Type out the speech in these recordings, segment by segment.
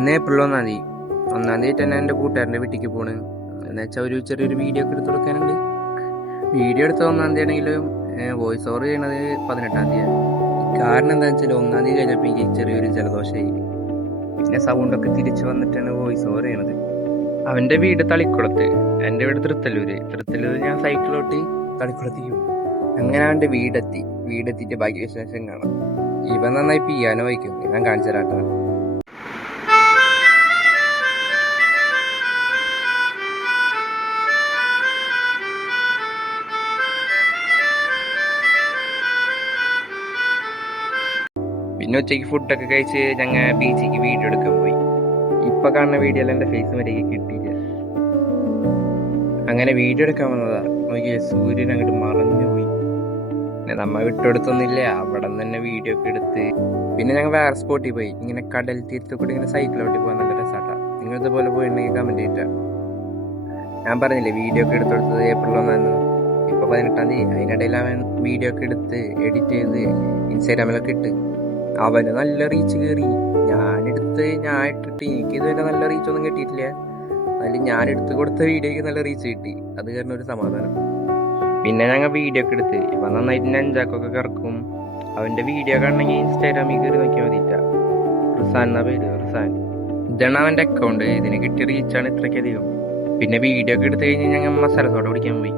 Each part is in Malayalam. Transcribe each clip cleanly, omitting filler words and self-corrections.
ഇന്ന് ഏപ്രിൽ 1-ാം തീയതി. 1-ാം തീയതി തന്നെ എൻ്റെ കൂട്ടുകാരൻ്റെ വീട്ടിലേക്ക് പോണ്. എന്ന് വെച്ചാൽ ഒരു ചെറിയൊരു വീഡിയോ ഒക്കെ എടുത്ത് കൊടുക്കാനുണ്ട്. വീഡിയോ എടുത്ത 1-ാം തീയതി ആണെങ്കിലും വോയിസ് ഓവർ ചെയ്യണത് 18-ാം തീയതി. കാരണം എന്താണെന്ന് വെച്ചാൽ 1-ാം തീയതി കഴിഞ്ഞപ്പോൾ എനിക്ക് ചെറിയൊരു ജലദോഷമായി. പിന്നെ സൗണ്ടൊക്കെ തിരിച്ചു വന്നിട്ടാണ് വോയിസ് ഓവർ ചെയ്യണത്. അവൻ്റെ വീട് തളിക്കുളത്ത്, എൻ്റെ വീട് തൃത്തല്ലൂർ. ഞാൻ സൈക്കിളോട്ട് തളിക്കുളത്തേക്ക് പോകും. അങ്ങനെ അവൻ്റെ വീടെത്തിയിട്ട് ബാക്കി വിശേഷം കാണാം. ഇവൻ നന്നായി പിയാനോ വായിക്കും. ഞാൻ കാണിച്ചു തരാട്ടോ. പിന്നെ ഉച്ചയ്ക്ക് ഫുഡൊക്കെ കഴിച്ച് ഞങ്ങൾ ബീച്ചിലേക്ക് വീഡിയോ എടുക്കാൻ പോയി. ഇപ്പൊ കാണുന്ന വീഡിയോയിൽ എൻ്റെ ഫേസ് വരെയൊക്കെ കിട്ടിയില്ല. അങ്ങനെ വീഡിയോ എടുക്കാൻ വന്നതാ. നോക്കിയ സൂര്യൻ അങ്ങോട്ട് മറഞ്ഞു പോയി. പിന്നെ നമ്മ വിട്ടെടുത്തൊന്നുമില്ല, അവിടെ നിന്ന് തന്നെ വീഡിയോ ഒക്കെ എടുത്ത്. പിന്നെ ഞങ്ങൾ വേറെ സ്പോട്ടിൽ പോയി. ഇങ്ങനെ കടൽ തീരത്ത് കൂടി ഇങ്ങനെ സൈക്കിളോട്ടി പോകാൻ നല്ല രസമാട്ടാ. നിങ്ങൾ ഇതുപോലെ പോയിട്ടുണ്ടെങ്കിൽ കമന്റ് ചെയ്തിട്ടാ. ഞാൻ പറഞ്ഞില്ലേ വീഡിയോ ഒക്കെ എടുത്തെടുത്തത് ഏപ്രിൽ 1-ാം. ഇപ്പൊ 18-ാം തീയതി. അതിനിടയിൽ അവൻ വീഡിയോ ഒക്കെ എടുത്ത് എഡിറ്റ് ചെയ്ത് ഇൻസ്റ്റാഗ്രാമിലൊക്കെ ഇട്ട്. അവന് നല്ല റീച്ച് കയറി. ഞാൻ ഇട്ടിട്ട് എനിക്ക് ഇതുവരെ നല്ല റീച്ച് ഒന്നും കിട്ടിയിട്ടില്ല. അതിൽ ഞാൻ എടുത്ത് കൊടുത്ത വീഡിയോക്ക് നല്ല റീച്ച് കിട്ടി. അത് കാരണം ഒരു സമാധാനം. പിന്നെ ഞങ്ങൾ വീഡിയോ ഒക്കെ എടുത്ത് ഇവ നന്നായിട്ട് നെഞ്ചാക്കൊക്കെ കറക്കും. അവന്റെ വീഡിയോ കാണണമെങ്കിൽ ഇൻസ്റ്റാഗ്രാമിൽ കയറി നോക്കിയാൽ മതിയിട്ട. റിസാൻ എന്നാ പേര്, റിസാൻ. ഇതാണ് അവന്റെ അക്കൗണ്ട്. ഇതിന് കിട്ടിയ റീച്ചാണ് ഇത്രയ്ക്കധികം. പിന്നെ വീഡിയോ ഒക്കെ എടുത്തു കഴിഞ്ഞ് ഞങ്ങൾ മസാല സോഡ കുടിക്കാൻ പോയി.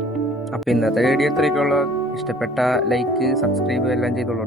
അപ്പൊ ഇന്നത്തെ വീഡിയോ ഇത്രയൊക്കെയുള്ള. ഇഷ്ടപ്പെട്ട ലൈക്ക്, സബ്സ്ക്രൈബ് എല്ലാം ചെയ്തോളൂ.